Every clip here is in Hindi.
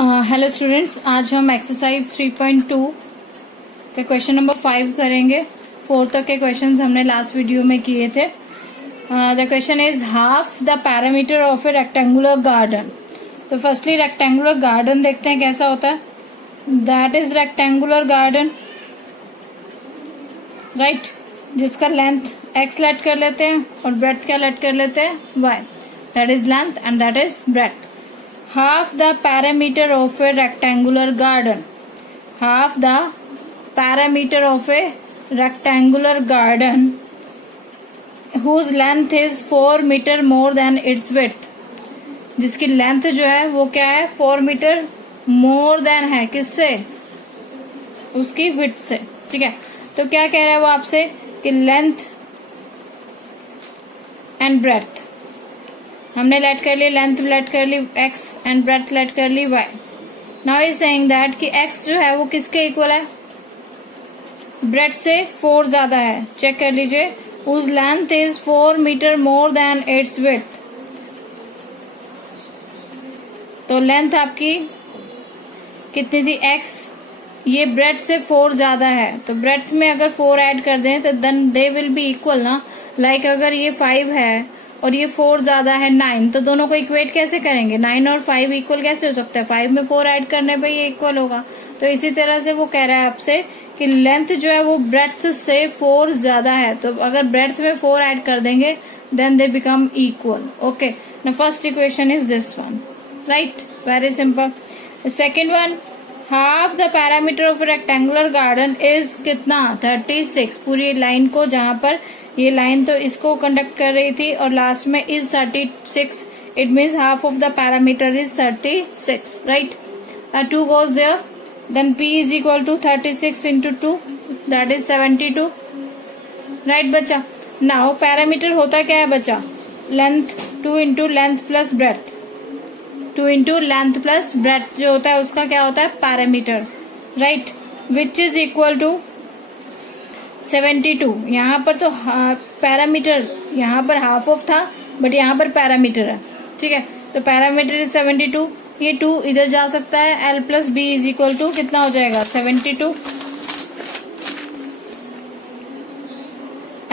हेलो स्टूडेंट्स, आज हम एक्सरसाइज 3.2 के क्वेश्चन नंबर 5 करेंगे। 4 तक के क्वेश्चंस हमने लास्ट वीडियो में किए थे। The question is half the parameter of A rectangular garden. तो फर्स्टली रेक्टेंगुलर गार्डन देखते हैं कैसा होता है। That is rectangular garden, right, जिसका लेंथ x लेट कर लेते हैं और ब्रेड्थ क्या लेट कर लेते हैं y। That is length and that is breadth. Half the perimeter of a rectangular garden. Half the perimeter of a rectangular garden whose length is 4 meter more than its width. जिसकी लेंथ जो है वो क्या है, 4 मीटर मोर देन है, किससे, उसकी विड्थ से। ठीक है, तो क्या कह रहा है वो आपसे कि लेंथ एंड ब्रेड्थ हमने लेट कर ली, लेंथ लेट कर ली x एंड ब्रेड्थ लेट कर ली y। Now is saying that कि x जो है वो किसके इक्वल है, ब्रेड्थ से 4 ज्यादा है। चेक कर लीजिए, उस length is 4 metre more than its width. तो लेंथ आपकी कितनी थी x, ये ब्रेड्थ से 4 ज्यादा है, तो ब्रेड्थ में अगर 4 ऐड कर दें तो then they will be equal ना। लाइक अगर ये 5 है और ये 4 ज्यादा है 9, तो दोनों को इक्वेट कैसे करेंगे, 9 और 5 इक्वल कैसे हो सकता है, 5 में 4 ऐड करने पे ये इक्वल होगा। तो इसी तरह से वो कह रहा है आपसे कि लेंथ जो है वो ब्रेड्थ से 4 ज्यादा है, तो अगर ब्रेड्थ में 4 ऐड कर देंगे then they become equal. Okay, now first equation is this one, right, very simple. Second one, half the parameter of rectangular garden is कितना, 36। पूरी लाइन को, जहां पर ये लाइन तो इसको कंडक्ट कर रही थी और लास्ट में is 36, it means half of the parameter is 36, right. 2 goes there, then p is equal to 36 into 2, that is 72, right बच्चा। नाउ पैरामीटर होता क्या है बच्चा, length 2 into length plus breadth, 2 into length plus breadth जो होता है उसका क्या होता है parameter, right, which is equal to 72। यहाँ पर तो पैरामीटर, यहाँ पर हाफ ऑफ था बट यहाँ पर पैरामीटर है, ठीक है, तो पैरामीटर इज 72। ये 2 इधर जा सकता है, l plus b is equal to कितना हो जाएगा, 72।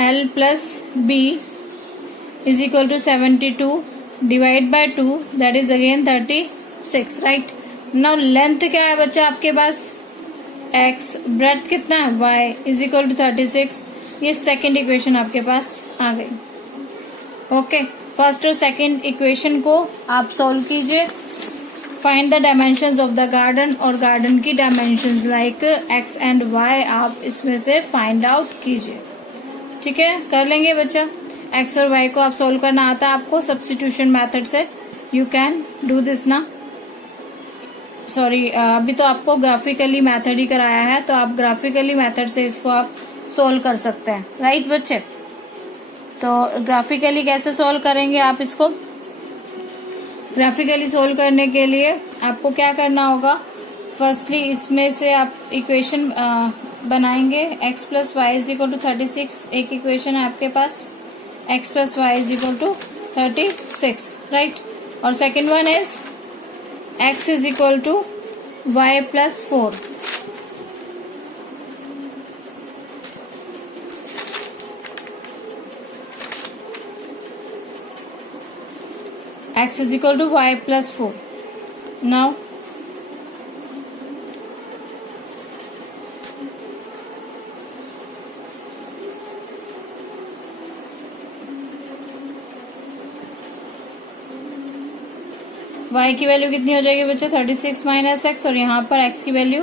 l plus b is equal to 72 divide by 2, that is again 36, right. Now length क्या है बच्चा आपके पास, x, ब्रेड्थ कितना है y इज इक्वल टू 36। ये सेकेंड इक्वेशन आपके पास आ गई। ओके, फर्स्ट और सेकेंड इक्वेशन को आप सॉल्व कीजिए। Find the dimensions of the garden, और गार्डन की dimensions like x and y आप इसमें से फाइंड आउट कीजिए। ठीक है, कर लेंगे बच्चा। x और y को आप सॉल्व करना आता है आपको सब्स्टिट्यूशन मेथड से, यू कैन डू दिस ना। सॉरी, अभी तो आपको ग्राफिकली मेथड ही कराया है, तो आप ग्राफिकली मेथड से इसको आप सोल्व कर सकते हैं, राइट बच्चे। तो ग्राफिकली कैसे सोल्व करेंगे आप इसको, ग्राफिकली सोल्व करने के लिए आपको क्या करना होगा, फर्स्टली इसमें से आप इक्वेशन बनाएंगे। x plus y is equal to 36, एक इक्वेशन है आपके पास, x plus y is equal to 36, right. और second one is x is equal to y plus 4. X is equal to y plus 4. Now y की वैल्यू कितनी हो जाएगी बच्चे, 36 माइनस एक्स, और यहाँ पर x की वैल्यू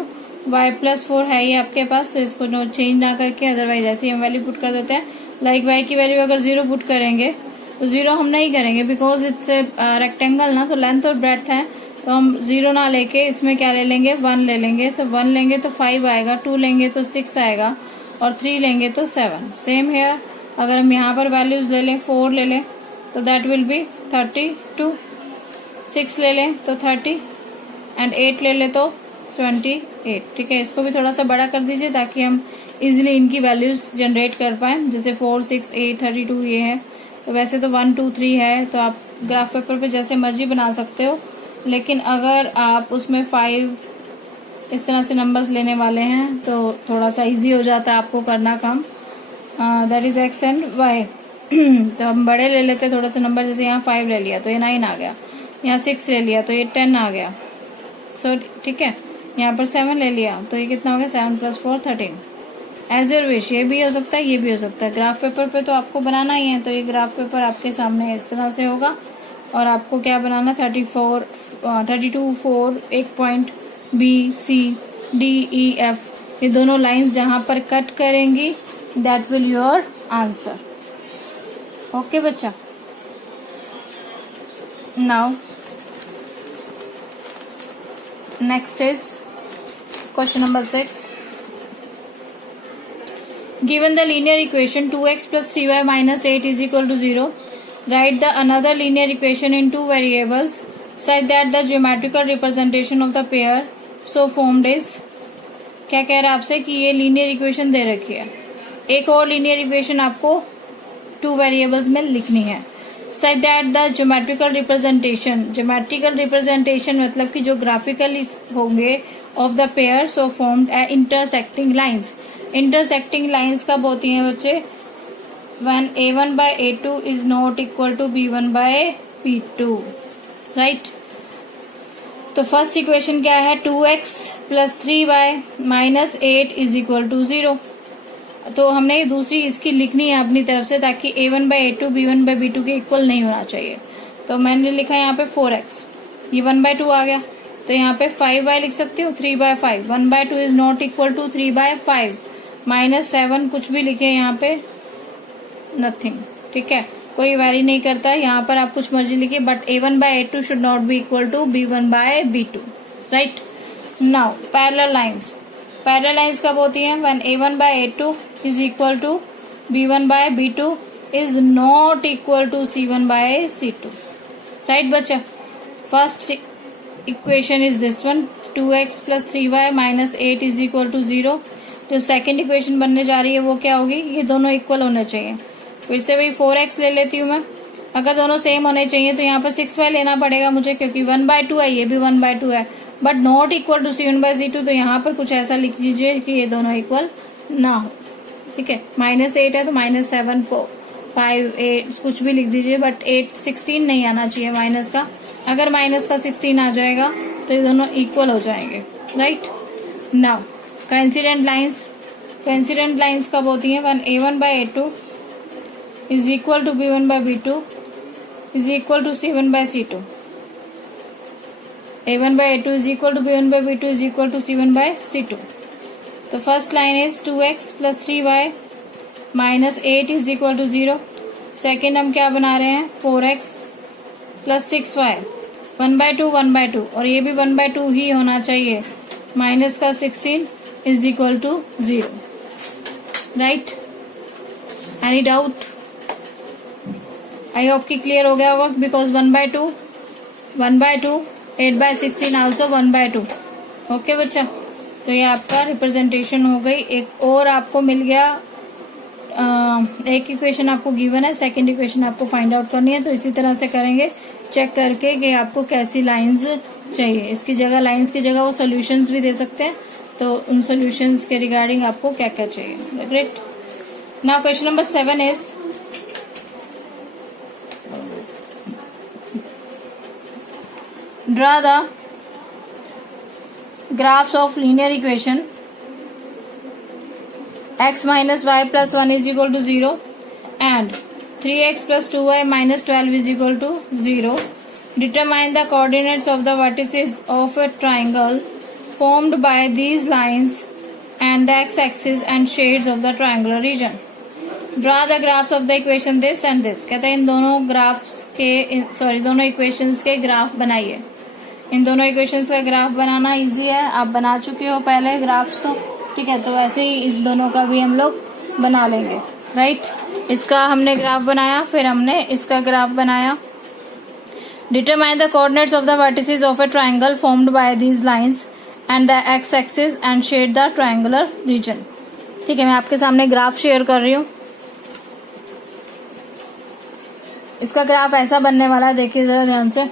y प्लस 4 है ये आपके पास, तो इसको नो चेंज ना करके अदरवाइज ऐसे ही हम वैल्यू पुट कर देते हैं। लाइक y की वैल्यू अगर 0 पुट करेंगे तो 0 हम नहीं करेंगे बिकॉज इट्स रेक्टेंगल ना, तो लेंथ और ब्रेड्थ है, तो हम 0 ना लेके इसमें क्या ले लेंगे, 1 ले लेंगे। तो 1 लेंगे तो 5 आएगा, 2 लेंगे तो 6 आएगा, और 3 लेंगे तो 7। सेम हेयर, अगर हम यहाँ पर वैल्यूज ले लें, 4 ले लें तो दैट विल बी 32, 6 ले लें तो 30 एंड 8 ले लें तो 28। ठीक है, इसको भी थोड़ा सा बड़ा कर दीजिए ताकि हम इजीली इनकी वैल्यूज जनरेट कर पाए, जैसे 4, 6, 8, 32 ये है। तो वैसे तो 1, 2, 3 है, तो आप ग्राफ पेपर पे जैसे मर्जी बना सकते हो। लेकिन अगर आप उसमें 5 इस तरह से नंबर्स लेने वाले हैं तो थोड़ा सा इजी हो जाता है आपको करना काम। That is x and y. तो हम बड़े ले लेते हैं थोड़ा सा नंबर, जैसे यहाँ 5 ले लिया तो ये 9 आ गया, यहाँ 6 ले लिया तो ये 10 आ गया। सो ठीक है, यहाँ पर 7 ले लिया तो ये कितना हो गया, 7 + 4 13। एज योर विश, ये भी हो सकता है, ये भी हो सकता है। ग्राफ पेपर पे तो आपको बनाना ही है, तो ये ग्राफ पेपर आपके सामने इस तरह से होगा और आपको क्या बनाना, 32 4 एक point B C D E F, ये दोनों लाइंस जहां पर कट करेंगी that will your answer. Okay बच्चा, now next is question number 6। Given the linear equation 2x plus 3y minus 8 is equal to 0, write the another linear equation in two variables such that the geometrical representation of the pair so formed is। क्या कह रहा है आपसे कि ये लीनियर इक्वेशन दे रखी है, एक और लीनियर इक्वेशन आपको 2 वेरिएबल्स में लिखनी है। such that the geometrical representation मतलब कि जो ग्राफिकली होंगे of the pair so formed intersecting lines। Intersecting lines कब होती हैं बच्चे, when a1 by a2 is not equal to b1 by b2, right. तो फर्स्ट इक्वेशन क्या है, 2x plus 3y minus 8 is equal to 0। तो हमने दूसरी इसकी लिखनी है अपनी तरफ से, ताकि a1 by a2 b1 by b2 के इक्वल नहीं होना चाहिए। तो मैंने लिखा यहाँ पे 4x, ये 1/2 आ गया, तो यहाँ पे 5y लिख सकती हूँ, 3/5। 1/2 इज नॉट इक्वल टू 3/5। -7 कुछ भी लिखे यहाँ पे, नथिंग, ठीक है, कोई वैरी नहीं करता है। यहाँ पर आप कुछ मर्जी लिखिए, but a1 by a2 should not be equal to b1 by b2, right. Now parallel lines कब होती हैं, when a1 by a2 is equal to b1 by b2 is not equal to c1 by c2, right बच्चा। First equation is this one, 2x plus 3y minus 8 is equal to 0। जो सेकेंड इक्वेशन बनने जा रही है वो क्या होगी, ये दोनों इक्वल होने चाहिए। फिर से वही 4x ले लेती हूँ मैं, अगर दोनों सेम होने चाहिए तो यहाँ पर 6y लेना पड़ेगा मुझे, क्योंकि 1/2 है, ये भी 1/2 है, but not equal to c1 by c2। तो यहाँ पर कुछ ऐसा लिख दीजिए कि ये दोनों इक्वल ना हो, ठीक है। -8 है तो -7 4 5 8 कुछ भी लिख दीजिए, बट 8 16 नहीं आना चाहिए माइनस का। अगर माइनस का 16 आ जाएगा तो ये दोनों इक्वल हो जाएंगे, राइट। नाउ कोइंसिडेंट लाइंस कब होती हैं, when a1 by a2 is equal to b1 by b2 is equal to c1 by c2। a1 by a2 is equal to b1 by b2 is equal to c1 by c2। तो first line is 2x plus 3y minus 8 is equal to 0। Second हम क्या बना रहे हैं, 4x plus 6y 1/2 और ये भी 1/2 ही होना चाहिए, माइनस का 16 is equal to 0, right. Any doubt, I hope कि क्लियर हो गया होगा, बिकॉज 1/2 8/16 आल्सो 1/2। ओके बच्चा, तो ये आपका रिप्रेजेंटेशन हो गई। एक और आपको मिल गया, एक इक्वेशन आपको गिवन है, सेकंड इक्वेशन आपको फाइंड आउट करनी है। तो इसी तरह से करेंगे, चेक करके कि आपको कैसी लाइंस चाहिए। इसकी जगह, लाइंस की जगह वो सॉल्यूशंस भी दे सकते हैं, तो उन सॉल्यूशंस के रिगार्डिंग आपको क्या क्या चाहिए। Great. Now question number 7 is, draw the graphs of linear equation x minus y plus 1 is equal to 0 and 3x plus 2y minus 12 is equal to 0. Determine the coordinates of the vertices of a triangle formed by these lines and the x-axis and shades of the triangular region. Draw the graphs of the equation this and this। कहते हैं इन दोनों ग्राफ्स के, दोनों इक्वेशंस के ग्राफ बनाइए। इन दोनों इक्वेशंस का ग्राफ बनाना इजी है, आप बना चुके हो पहले ग्राफ्स, तो ठीक है। तो वैसे ही इस दोनों का भी हम लोग बना लेंगे, राइट। इसका हमने ग्राफ बनाया, फिर हमने इसका ग्राफ बनाया। Determine the coordinates of the vertices of a triangle formed by these lines and the x axis and shade the triangular region. ठीक है, मैं आपके सामने ग्राफ शेयर कर रही हूँ। इसका ग्राफ ऐसा बनने वाला है, देखिए जरा ध्यान से।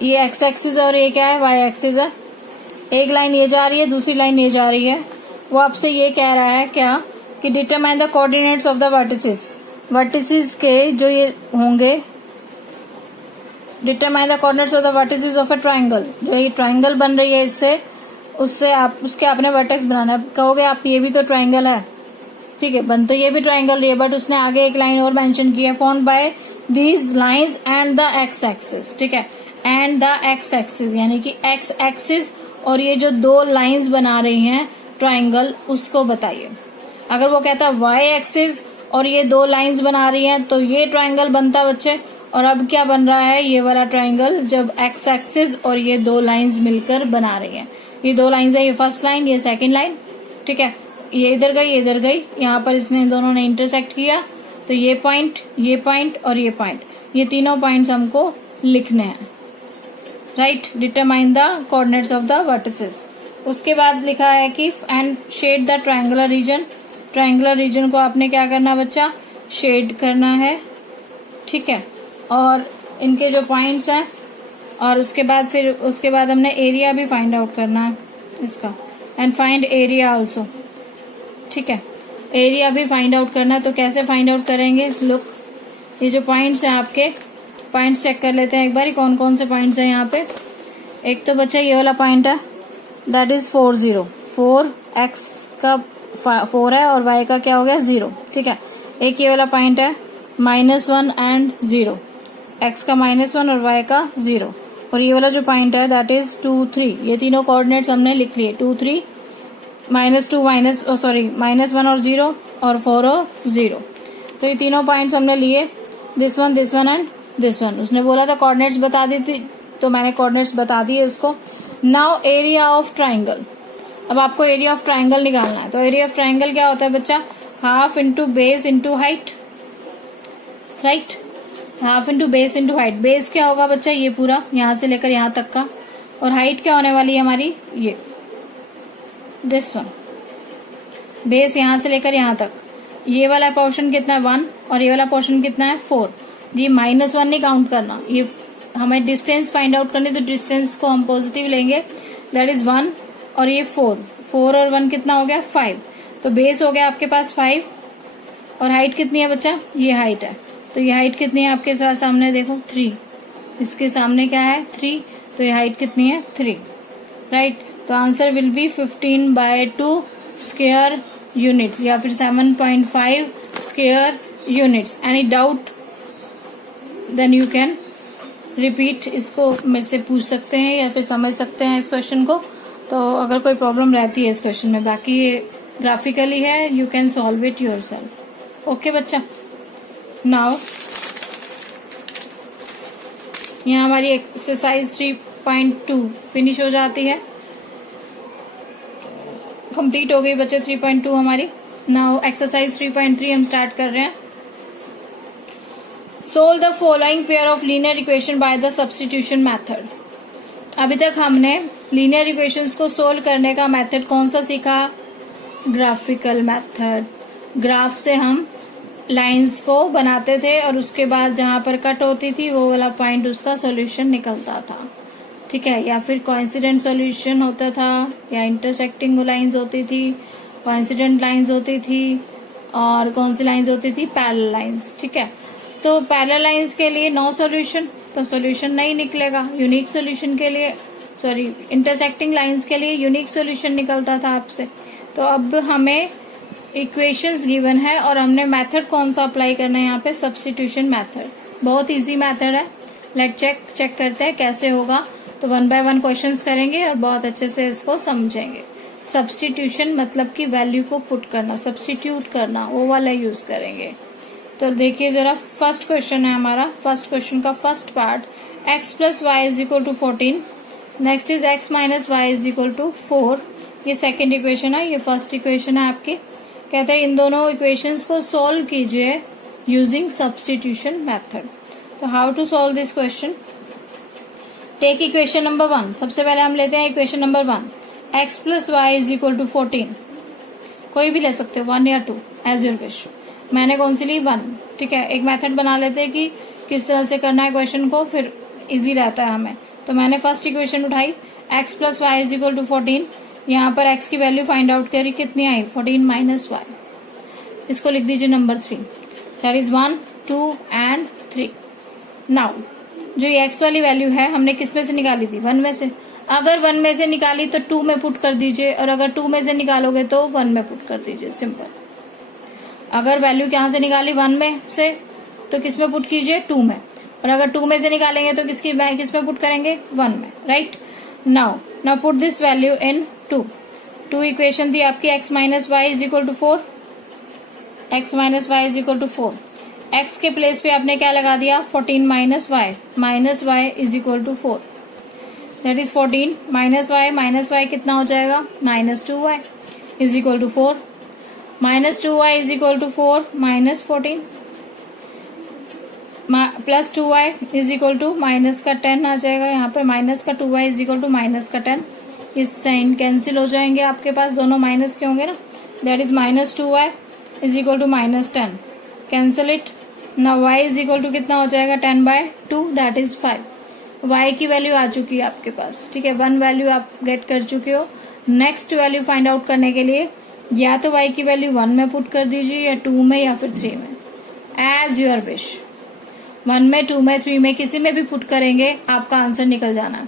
ये एक्स एक्सिस और ये क्या है, वाई एक्सिस है। एक लाइन ये जा रही है, दूसरी लाइन ये जा रही है। वो आपसे ये कह रहा है क्या कि determine the coordinates of the vertices, vertices के जो ये होंगे, determine the coordinates of the vertices of a triangle, जो ये ट्राइंगल बन रही है इससे, उससे आप उसके आपने वर्टेक्स बनाना है। कहोगे आप ये भी तो ट्राइंगल है, ठीक है, बन तो ये भी ट्राइंगल रही है, बट उसने आगे एक लाइन और मेंशन की है, formed by these lines and the x axis, ठीक है, एंड द एक्स एक्सिस, यानी कि एक्स एक्सिस और ये जो दो लाइंस बना रही हैं ट्राइंगल, उसको बताइए। अगर वो कहता वाई एक्सिस और ये दो लाइंस बना रही हैं तो ये ट्राइंगल बनता बच्चे। और अब क्या बन रहा है, ये वाला ट्राइंगल जब एक्स एक्सिस और ये दो लाइंस मिलकर बना रही हैं। ये दो लाइंस है, ये फर्स्ट लाइन, ये सेकंड लाइन, ठीक है, ये इधर गई, ये इधर गई, यहाँ पर इसने दोनों ने इंटरसेक्ट किया, तो ये पॉइंट और ये पॉइंट, ये तीनों पॉइंट्स हमको लिखने हैं, right. Determine the coordinates of the vertices. उसके बाद लिखा है कि and shade the triangular region, triangular region को आपने क्या करना बच्चा, शेड करना है, ठीक है, और इनके जो पॉइंट्स हैं, और उसके बाद हमने एरिया भी फाइंड आउट करना है इसका, एंड फाइंड एरिया आल्सो, ठीक है, एरिया भी फाइंड आउट करना। तो कैसे फाइंड आउट करेंगे, लुक, ये जो पॉइंट्स हैं आपके, पॉइंट्स चेक कर लेते हैं एक बार, कौन कौन से पॉइंट्स हैं यहाँ पे। एक तो बच्चा ये वाला पॉइंट है, दैट इज 40, 4 एक्स का 4 है और वाई का क्या हो गया 0, ठीक है। एक ये वाला पॉइंट है -1 एंड 0, एक्स का -1 और वाई का 0। और ये वाला जो पॉइंट है दैट इज 2, 3, ये तीनों कोऑर्डिनेट्स हमने लिख लिए, 2, 3, -2 -1 और 0 और 4 और 0। तो ये तीनों पॉइंट्स हमने लिए, this one and this one. उसने बोला था कोऑर्डिनेट्स बता दी थी, तो मैंने कोऑर्डिनेट्स बता दिए उसको। नाउ एरिया ऑफ ट्राइंगल, अब आपको एरिया ऑफ ट्राइंगल निकालना है। तो एरिया ऑफ ट्राइंगल क्या होता है बच्चा, half into base into height, right, half into base into height. Base क्या होगा बच्चा, ये पूरा यहां से लेकर यहां तक का, और हाइट क्या होने वाली है हमारी, ये दिस वन, बेस यहां से लेकर यहां तक। ये वाला पोर्शन कितना है 1 और ये वाला पोर्शन कितना है 4। ये -1 नहीं काउंट करना, ये हमें डिस्टेंस फाइंड आउट करनी, तो डिस्टेंस को हम पॉजिटिव लेंगे, दैट इज 1 और ये 4 और 1 कितना हो गया 5। तो बेस हो गया आपके पास 5 और हाइट कितनी है बच्चा, ये हाइट है। तो ये हाइट कितनी है आपके सामने देखो 3, इसके सामने क्या है 3, तो ये हाइट कितनी है 3, राइट। तो answer will be 15/2 square units या फिर 7.5 square units. Any doubt then you can repeat, इसको मेरे से पूछ सकते हैं या फिर समझ सकते हैं इस क्वेश्चन को। तो अगर कोई प्रॉब्लम रहती है इस क्वेश्चन में, बाकी ये ग्राफिकली है, you can solve it yourself. Okay बच्चा, नाउ यहाँ हमारी एक्सरसाइज 3.2 फिनिश हो जाती है, कंप्लीट हो गई बच्चे 3.2 हमारी। नाउ एक्सरसाइज 3.3 हम स्टार्ट कर रहे हैं। Solve the following pair of linear equation by the substitution method. अभी तक हमने लीनियर इक्वेशंस को सोल्व करने का मेथड कौन सा सीखा, ग्राफिकल मेथड। ग्राफ से हम लाइंस को बनाते थे और उसके बाद जहां पर कट होती थी वो वाला पॉइंट उसका सॉल्यूशन निकलता था, ठीक है, या फिर कोइंसिडेंट सॉल्यूशन होता था, या इंटरसेक्टिंग लाइंस होती थी, कोइंसिडेंट लाइंस होती थी, और कौन सी लाइंस होती थी, पैरेलल लाइंस, ठीक है। तो पैरेलल लाइंस के लिए नो सॉल्यूशन, तो सॉल्यूशन नहीं निकलेगा। यूनिक सॉल्यूशन के लिए, सॉरी, इंटरसेक्टिंग लाइंस के लिए यूनिक सॉल्यूशन निकलता था आपसे। तो अब हमें इक्वेशंस गिवन है और हमने मेथड कौन सा अप्लाई करना है यहाँ पे, सब्स्टिट्यूशन मेथड। बहुत इजी मेथड है, लेट चेक करते हैं कैसे होगा। तो 1 by 1 क्वेश्चंस करेंगे और बहुत अच्छे से इसको समझेंगे। सब्स्टिट्यूशन मतलब कि वैल्यू को पुट करना, सब्स्टिट्यूट करना, वो वाला यूज करेंगे। तो देखिए जरा, फर्स्ट क्वेश्चन है हमारा, फर्स्ट क्वेश्चन का first part, x + y = 14, next is x - y = 4। ये सेकेंड इक्वेशन है, ये फर्स्ट इक्वेशन है आपकी। कहते हैं इन दोनों इक्वेशंस को सोल्व कीजिए यूजिंग सब्स्टिट्यूशन मेथड। तो how to solve this question, take equation number 1। सबसे पहले हम लेते हैं इक्वेशन नंबर 1, x + y = 14। कोई भी ले सकते हो, 1 या 2 एज योर विश। मैंने कौन सी ली, 1, ठीक है। एक मेथड बना लेते हैं कि किस तरह से करना है क्वेश्चन को, फिर इजी रहता है हमें। तो तो मैंने फर्स्ट इक्वेशन उठाई x plus y is equal to 14। यहाँ पर x की वैल्यू फाइंड आउट करी, कितनी आई 14 माइनस वाई। इसको लिख दीजिए number 3, that is 1 2 and 3। Now जो ये x वाली वैल्यू है हमने किस में से निकाली थी, 1 में से। अगर 1 में से निकाली तो 2 में पुट कर दीजिए, और अगर 2 में से निकालोगे तो 1 में पुट कर दीजिए, सिंपल। अगर वैल्यू कहाँ से निकाली 1 में से तो किस में पुट कीजिए 2 में, और अगर 2 में से निकालेंगे तो किस में पुट करेंगे 1 में, right. Now put this value in 2 equation थी आपकी x minus y is equal to 4, x minus y is equal to 4। x के प्लेस पे आपने क्या लगा दिया 14 minus y is equal to 4, that is 14 minus y कितना हो जाएगा -2y is equal to 4, -2y is equal to 4 minus 14 plus 2y is equal to minus का 10 आ जाएगा। यहाँ पर माइनस का 2y is equal to minus का 10, इस साइन कैंसिल हो जाएंगे आपके पास, दोनों माइनस के होंगे ना, that is -2y is equal to -10, cancel it. Now y is equal to कितना हो जाएगा 10/2, दैट इज 5। y की वैल्यू आ चुकी है आपके पास, ठीक है, 1 वैल्यू आप गेट कर चुके हो। नेक्स्ट वैल्यू फाइंड आउट करने के लिए या तो y की वैल्यू 1 में पुट कर दीजिए, या 2 में, या फिर 3 में, एज योर विश। 1 में, 2 में, 3 में, किसी में भी पुट करेंगे आपका आंसर निकल जाना।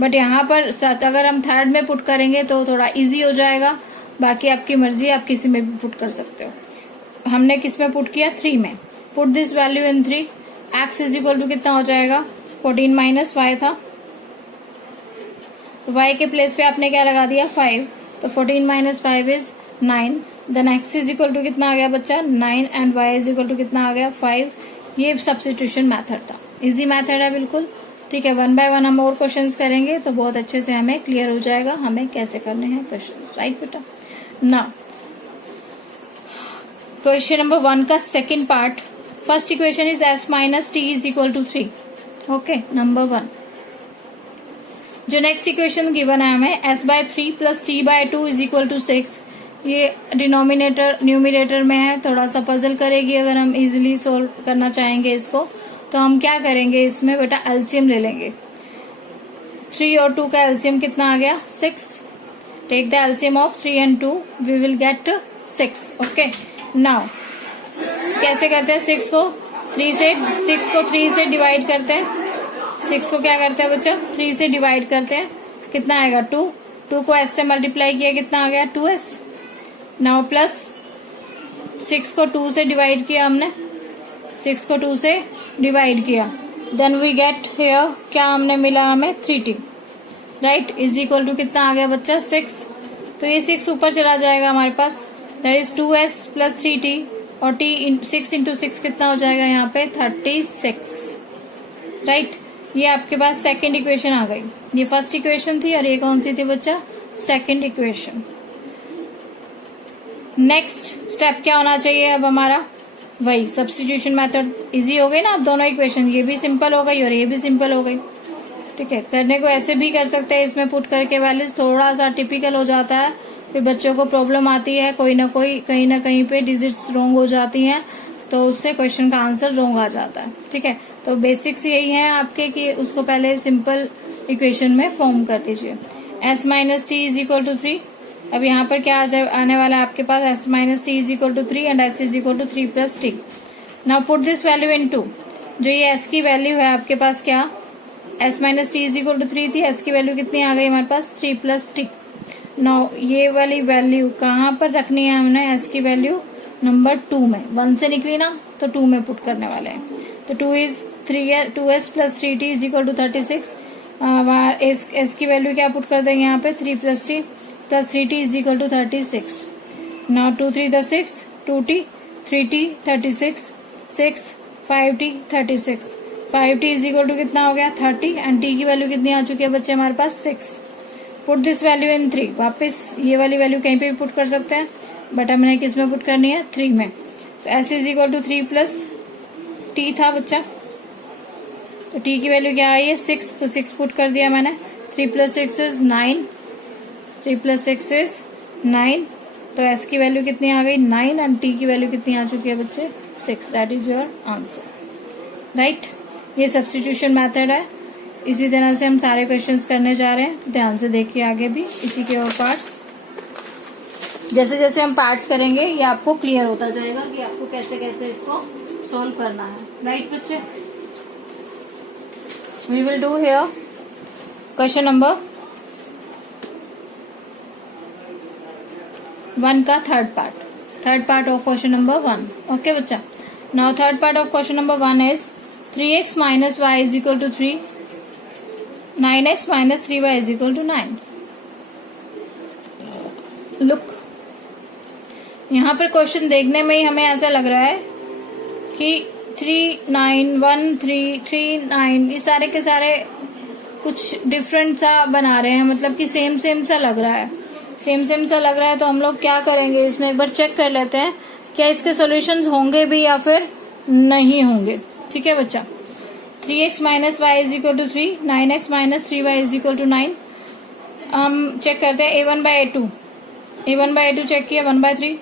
बट यहाँ पर अगर हम 3rd में पुट करेंगे तो थोड़ा इजी हो जाएगा, बाकी आपकी मर्जी, आप किसी में भी पुट कर सकते हो। हमने किस में पुट किया 3 में। Put this value in 3, x is equal to कितना हो जाएगा 14 माइनस वाई था, तो y के प्लेस पे आपने क्या लगा दिया 5, तो 14 minus 5 is 9, then x is equal to कितना आ गया बच्चा 9 and y is equal to कितना आ गया 5। ये सब्स्टिट्यूशन मेथड था, इजी मेथड है बिल्कुल, ठीक है। 1 बाय 1 हम और क्वेश्चंस करेंगे तो बहुत अच्छे से हमें क्लियर हो जाएगा हमें कैसे करने हैं क्वेश्चंस, राइट बेटा। नाउ क्वेश्चन नंबर 1 का second part, first equation is s minus t is equal to 3, okay, number 1। जो नेक्स्ट इक्वेशन गिवन है हमें s/3 plus t/2 is equal to 6, ये डिनोमिनेटर न्यूमिनेटर में है, थोड़ा सा पजल करेगी अगर हम इजीली सोल्व करना चाहेंगे इसको। तो हम क्या करेंगे इसमें बेटा एलसीएम ले लेंगे, 3 और 2 का एलसीएम कितना आ गया 6, take the LCM of 3 and 2 we will get 6, okay. Now कैसे करते हैं 6 को 3 से डिवाइड करते हैं, 6 को क्या करते हैं बच्चा 3 से डिवाइड करते हैं, कितना आएगा 2 को s से मल्टीप्लाई किया कितना आ गया 2s। नाउ प्लस 6 को 2 से डिवाइड किया हमने, 6 को 2 से डिवाइड किया, देन वी गेट हियर क्या हमने मिला हमें 3t, right, is equal to कितना आ गया बच्चा 6। तो ये 6 ऊपर चला जाएगा हमारे पास, that is 2s plus 3t, और t 6 इंटू 6 कितना हो जाएगा यहाँ पे 36, राइट। ये आपके पास सेकंड इक्वेशन आ गई, ये फर्स्ट इक्वेशन थी और ये कौन सी थी बच्चा सेकंड इक्वेशन। नेक्स्ट स्टेप क्या होना चाहिए अब हमारा, वही सब्स्टिट्यूशन मेथड, इजी हो गई ना अब दोनों इक्वेशन, ये भी सिंपल हो गई और ये भी सिंपल हो गई, ठीक है। करने को ऐसे भी कर सकते हैं, इसमें पुट करके वैल्यूज थोड़ा सा टिपिकल हो जाता है, फिर बच्चों को प्रॉब्लम आती है, कोई ना कोई कहीं ना कहीं पे डिजिट्स रॉन्ग हो जाती हैं, तो उससे क्वेश्चन का आंसर रॉन्ग आ जाता है, ठीक है। तो बेसिक्स यही है आपके कि उसको पहले सिंपल इक्वेशन में फॉर्म कर लीजिए। s minus t is equal to 3, अब यहाँ पर क्या आने वाला है आपके पास s minus t is equal to 3 and s is equal to 3 plus t. Now put this value in 2, जो ये s की वैल्यू है आपके पास क्या s minus t is equal to 3 थी, s की वैल्यू कितनी आ गई हमारे पास 3 प्लस टी। नाउ ये वाली वैल्यू कहाँ पर रखनी है हमने, s की वैल्यू नंबर 2 में, 1 से निकली ना तो 2 में पुट करने वाले हैं, तो 2s plus 3t is equal to 36, s की वैल्यू क्या पुट कर देंगे यहाँ पे 3 plus t plus 3t is equal to 36। Now 2 3 the 6, 2t 3t 36, 6 5t 36, 5t is equal to कितना हो गया 30 एंड t की वैल्यू कितनी आ चुकी है बच्चे हमारे पास 6। पुट दिस वैल्यू इन 3, वापस ये वाली वैल्यू कहीं पे भी पुट कर सकते हैं, बट हमने किस में पुट करनी है 3 में, तो s is equal to 3 plus t था बच्चा, तो t की वैल्यू क्या आई है 6, तो 6 पुट कर दिया मैंने, 3 प्लस 6 इज 9, 3 प्लस 6 इज 9, तो s की वैल्यू कितनी आ गई 9 एंड t की वैल्यू कितनी आ चुकी है बच्चे 6, that is your answer, right. ये सब्स्टिट्यूशन मेथड है, इसी तरह से हम सारे क्वेश्चंस करने जा रहे हैं, तो ध्यान से देखिए आगे भी इसी के और पार्ट्स। जैसे जैसे हम पार्ट्स करेंगे ये आपको क्लियर होता जाएगा कि आपको कैसे कैसे इसको सॉल्व करना है। राइट बच्चे, we will do here question number 1 का third part of question number 1। Okay बच्चा, now third part of question number 1 is 3x minus y is equal to 3, 9x minus 3y is equal to 9। Look, यहाँ पर क्वेश्चन देखने में ही हमें ऐसा लग रहा है कि 3, 9, 1, 3, 3, 9 ये सारे के सारे कुछ डिफरेंट सा बना रहे हैं, मतलब कि सेम सा लग रहा है, सेम सा लग रहा है। तो हम लोग क्या करेंगे, इसमें एक बार चेक कर लेते हैं क्या इसके सॉल्यूशंस होंगे भी या फिर नहीं होंगे। ठीक है बच्चा, 3x minus y is equal to 3, 9x minus 3y is equal to 9। हम चेक करते हैं a1/a2, a1/a2 चेक किया 1/3,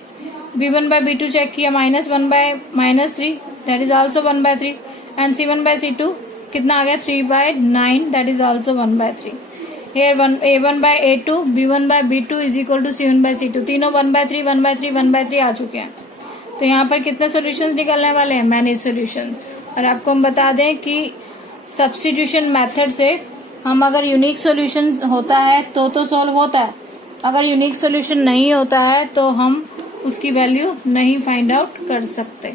b1/b2 चेक किया -1/-3 that is also 1/3 and c1/c2 कितना आ गया 3/9 that is also 1/3। Here a1/a2, b1/b2 is equal to c1/c2, तीनों 1/3, 1/3, 1/3 आ चुके हैं। तो यहाँ पर कितने सॉल्यूशंस निकलने वाले हैं, मैनी सॉल्यूशन। और आपको हम बता दें कि सब्स्टिट्यूशन मेथड से हम अगर यूनिक सॉल्यूशन होता है तो सॉल्व होता है, अगर यूनिक सॉल्यूशन नहीं होता है तो हम उसकी वैल्यू नहीं फाइंड आउट कर सकते।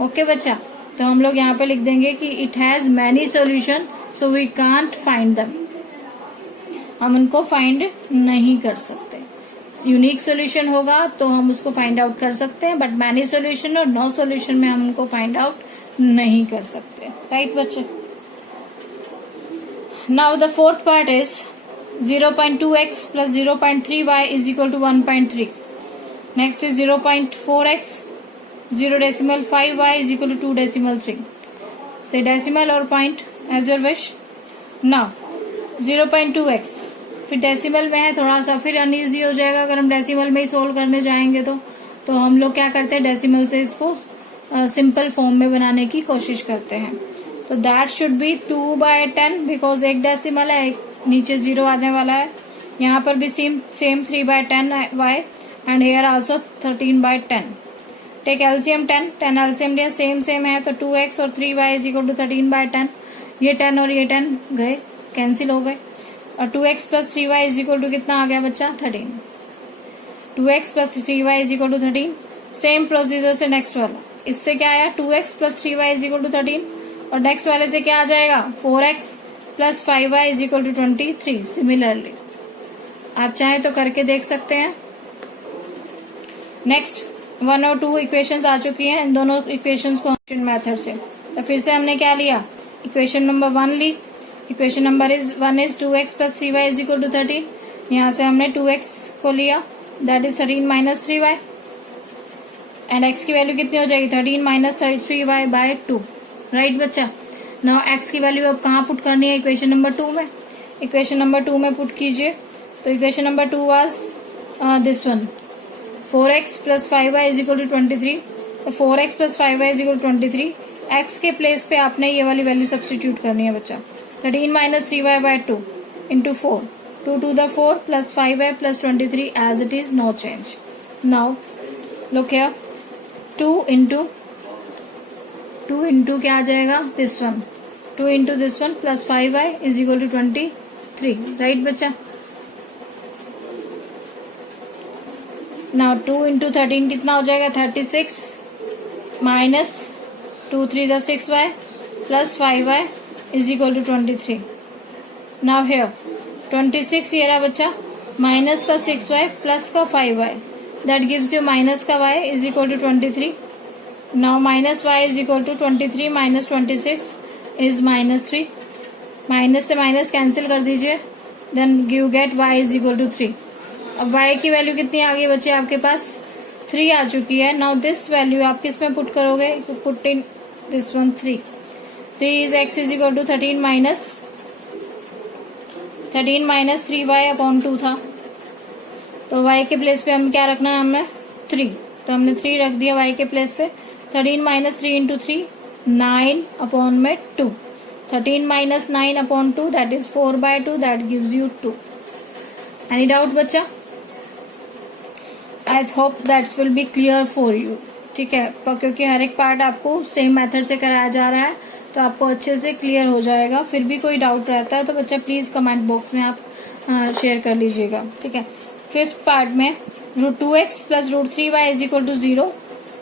ओके बच्चा, तो हम लोग यहाँ पे लिख देंगे कि it has many solution so we can't find them, हम उनको फाइंड नहीं कर सकते। यूनिक सॉल्यूशन होगा तो हम उसको फाइंड आउट कर सकते हैं, बट मैनी सॉल्यूशन और नो सॉल्यूशन में हम उनको फाइंड आउट नहीं कर सकते। राइट बच्चे, now the fourth part is 0.2x plus 0.3y is equal to 1.3। Next is 0.4x 0.5y is equal to 2.3। से डेसिमल और point as your wish. Now 0.2x फिर डेसिमल में है, थोड़ा सा फिर अनइजी हो जाएगा अगर हम डेसिमल में ही सोल्व करने जाएंगे तो हम लोग क्या करते हैं, डेसिमल से इसको सिंपल फॉर्म में बनाने की कोशिश करते हैं। तो दैट शुड बी 2/10 बिकॉज एक डेसिमल है, नीचे 0 आने वाला है। यहाँ पर भी same 3/10y and here also 13/10। Take LCM 10 LCM लिया, सेम है तो 2x और 3y इज इक्वल टू 13/10। ये 10 और ये 10 गए, कैंसिल हो गए, और 2x plus 3y is equal to कितना आ गया बच्चा 13। 2x plus 3y is equal to 13। Same procedure से नेक्स्ट वाला, इससे क्या आया 2x plus 3y is equal to 13, और नेक्स्ट वाले से क्या आ जाएगा 4x plus 5y is equal to 23। Similarly आप चाहें तो करके देख सकते हैं। नेक्स्ट 1 और 2 इक्वेशंस आ चुकी हैं, इन दोनों इक्वेशंस को मेथड से। तो फिर से हमने क्या लिया, इक्वेशन नंबर 1 ली, equation number 1 is 2x plus 3y is equal to 13। यहाँ से हमने 2x को लिया that is 13 minus 3y and x की वैल्यू कितनी हो जाएगी 13 माइनस 33y/2। राइट बच्चा, नाउ x की वैल्यू अब कहाँ पुट करनी है, इक्वेशन नंबर 2 में। इक्वेशन नंबर 2 में पुट कीजिए, तो equation number 2 was this one 4x plus 5y is equal to 23। तो 4x plus 5y is equal to 23, x के प्लेस पे आपने ये वाली वैल्यू सब्स्टिट्यूट करनी है बच्चा। 13 minus 3y/2 into 4, 2 to the 4 plus 5y plus 23 as it is, no change. Now look here, 2 into क्या आ जाएगा this one, 2 into this one plus 5y is equal to 23। Right बच्चा, नाउ 2 इंटू 13 कितना हो जाएगा 36 minus 2 3 the 6y plus 5y is equal to 23। Now here 26 ये रहा बच्चा, माइनस का 6y प्लस का 5y that gives you minus का y is equal to 23। Now minus y is equal to 23 minus 26 is -3। Minus से माइनस कैंसिल कर दीजिए, then you get y is equal to 3। अब y की वैल्यू कितनी आ गई बच्चे आपके पास 3 आ चुकी है। नाउ दिस वैल्यू आप किस में पुट करोगे, put in this one 3 is x is equal to 13 minus 3y/2 था, तो y के प्लेस पे हम क्या रखना है हमने 3, तो हमने 3 रख दिया y के प्लेस पे। 13 minus 3 into 3 9/2 13 minus 9 upon 2 that is 4/2 that gives you 2. Any doubt बच्चा? I hope that will be clear for you. ठीक है, क्योंकि हर एक पार्ट आपको सेम मेथड से कराया जा रहा है तो आपको अच्छे से क्लियर हो जाएगा. फिर भी कोई डाउट रहता है तो बच्चा प्लीज कमेंट बॉक्स में आप शेयर कर लीजिएगा. ठीक है, फिफ्थ पार्ट में √2x plus √3y is equal to 0,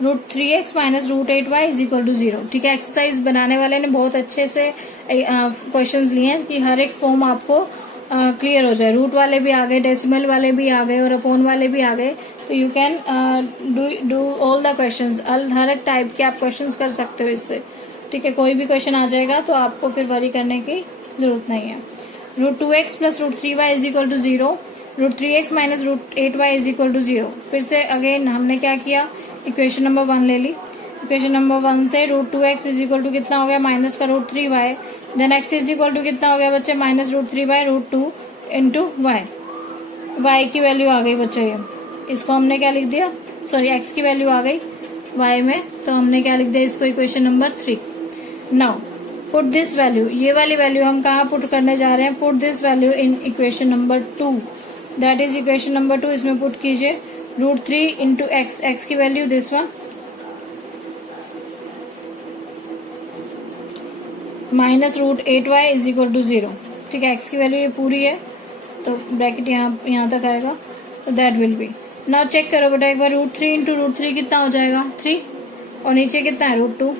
√3x minus √8y is equal to 0. ठीक है, एक्सरसाइज बनाने वाले ने बहुत अच्छे से क्वेश्चंस लिए हैं कि हर एक फॉर्म आपको क्लियर हो जाए. रूट वाले भी आ गए, डेसिमल वाले भी आ गए और अपॉन वाले भी आ गए. तो you can do all the questions. हर एक टाइप के आप क्वेश्चंस कर सकते हो इससे. ठीक है, कोई भी क्वेश्चन आ जाएगा तो आपको फिर वरी करने की जरूरत नहीं है. √2x plus √3y is equal to 0, √3x minus √8y is equal to 0. फिर से अगेन हमने क्या किया, इक्वेशन नंबर 1 ले ली. इक्वेशन नंबर 1 से √2x इज इक्वल टू कितना हो गया, माइनस का √3y. Then x is equal to कितना हो गया बच्चे, माइनस √3/√2 इंटू y. y की वैल्यू आ गई बच्चे, ये इसको हमने क्या लिख दिया, सॉरी x की वैल्यू आ गई y में, तो हमने क्या लिख दिया इसको, equation number 3. Now put this value, ये वाली वैल्यू हम कहाँ पुट करने जा रहे हैं, put this value in equation number 2, that is equation number 2. इसमें पुट कीजिए √3 इंटू एक्स, एक्स की value this one minus √8y is equal to 0. ठीक है, एक्स की वैल्यू ये पूरी है तो ब्रैकेट यहाँ तक आएगा, तो that will be. Now check करो बेटा एक बार, √3 इंटू √3 कितना हो जाएगा, 3, और नीचे कितना है √2,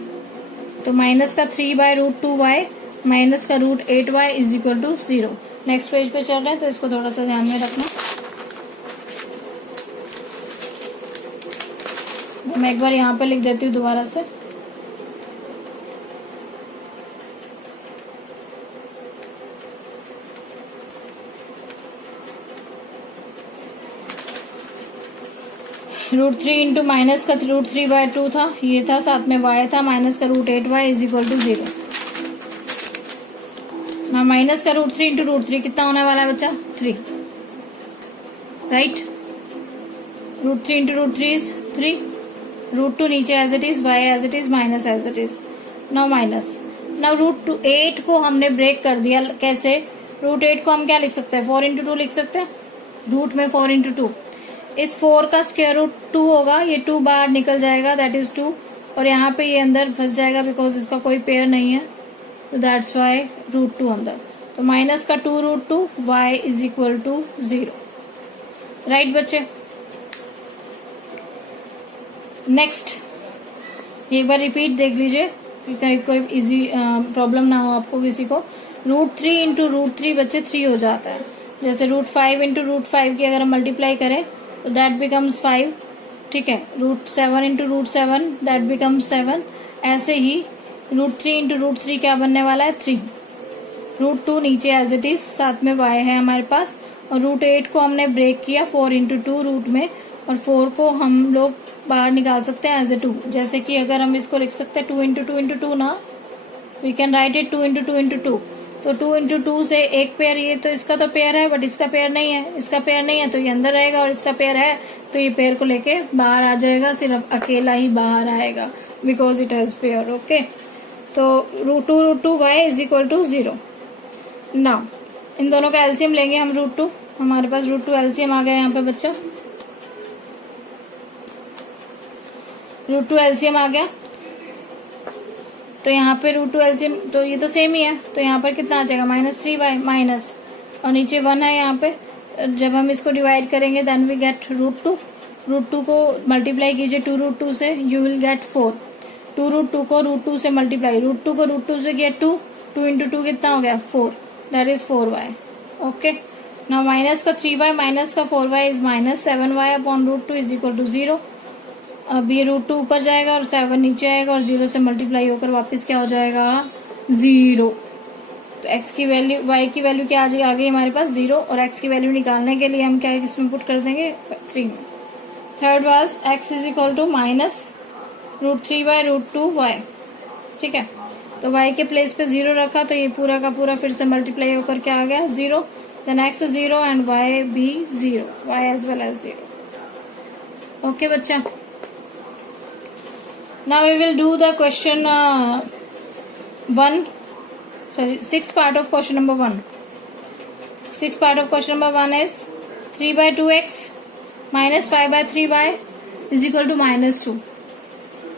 तो माइनस का 3/√2y माइनस का √8y is equal to 0. Next page पे चल रहे हैं तो इसको थोड़ा सा ध्यान में रखना. मैं एक बार यहाँ पे लिख देती हूँ दोबारा से. √3 इंटू माइनस का √3/2 था, ये था, साथ में y था, माइनस का √8y इज इक्वल टू 0. ना माइनस का √3 इंटू √3 कितना होने वाला है बच्चा, 3, राइट. √3 इंटू √3 इज 3, √2 नीचे as it is, y as it is, minus as it is. Now minus, now √8 को हमने ब्रेक कर दिया. कैसे, √8 को हम क्या लिख सकते हैं, 4 इंटू 2 लिख सकते हैं. रूट में 4 इंटू 2, इस 4 का स्क्वायर रूट 2 होगा, ये 2 बाहर निकल जाएगा, दैट इज 2, और यहाँ पे ये अंदर फंस जाएगा बिकॉज इसका कोई पेयर नहीं है, तो दैट्स वाई √2 अंदर. तो माइनस का 2√2, y is equal to 0. Right बच्चे. नेक्स्ट एक बार रिपीट देख लीजिए कि कहीं कोई इजी प्रॉब्लम ना हो आपको किसी को. √3 इंटू √3 बच्चे 3 हो जाता है. जैसे √5 इंटू √5 की अगर हम मल्टीप्लाई करें तो दैट बिकम्स 5. ठीक है, √7 इंटू √7 दैट बिकम्स 7. ऐसे ही √3 इंटू √3 क्या बनने वाला है, 3. √2 नीचे एज इट इज, साथ में y है हमारे पास, और √8 को हमने ब्रेक किया 4 इंटू 2 रूट में, और 4 को हम लोग बाहर निकाल सकते हैं एज ए 2. जैसे कि अगर हम इसको लिख सकते हैं 2 इंटू 2 इंटू 2 ना, we can write it 2 into 2 into 2. तो 2 इंटू 2 से एक पेयर, ये तो इसका तो पेयर है बट इसका पेयर नहीं है, इसका पेयर नहीं है तो ये अंदर रहेगा, और इसका पेयर है तो ये पेयर को लेके बाहर आ जाएगा, सिर्फ अकेला ही बाहर आएगा because it has pair. Okay, तो √2 y is equal to 0. Now इन दोनों का एलसीएम लेंगे हम, √2, हमारे पास √2 एलसीएम आ गया यहाँ पे बच्चा, √2 एलसीएम आ गया. तो यहाँ पे √2 एलसीएम, तो ये तो सेम ही है, तो यहाँ पर कितना आ जाएगा, -3y माइनस, और नीचे 1 है यहाँ पे. जब हम इसको डिवाइड करेंगे देन वी गेट √2. √2 को मल्टीप्लाई कीजिए 2√2 से, यू विल गेट 4. 2√2 को √2 से मल्टीप्लाई, √2 को √2 से किया 2, 2 इंटू 2 कितना हो गया, 4, that is 4y. Okay, now minus का 3y माइनस का 4y is -7y upon √2 is equal to 0. अब ये √2 ऊपर जाएगा और 7 नीचे आएगा, और 0 से मल्टीप्लाई होकर वापस क्या हो जाएगा, 0. तो x की वैल्यू, y की वैल्यू क्या आ गई हमारे पास, 0, और x की वैल्यू निकालने के लिए हम क्या इसमें पुट कर देंगे, 3 में. Third was x is equal to minus √3/√2y. ठीक है, तो y के प्लेस पे 0 रखा तो ये पूरा का पूरा फिर से मल्टीप्लाई होकर क्या आ गया, 0. देन x 0 एंड y भी 0, y as well as 0. Okay बच्चा. Now we will do the question 1 sorry, sixth part of question number 1. Sixth part of question number 1 is 3 by 2x minus 5 by 3y is equal to minus 2.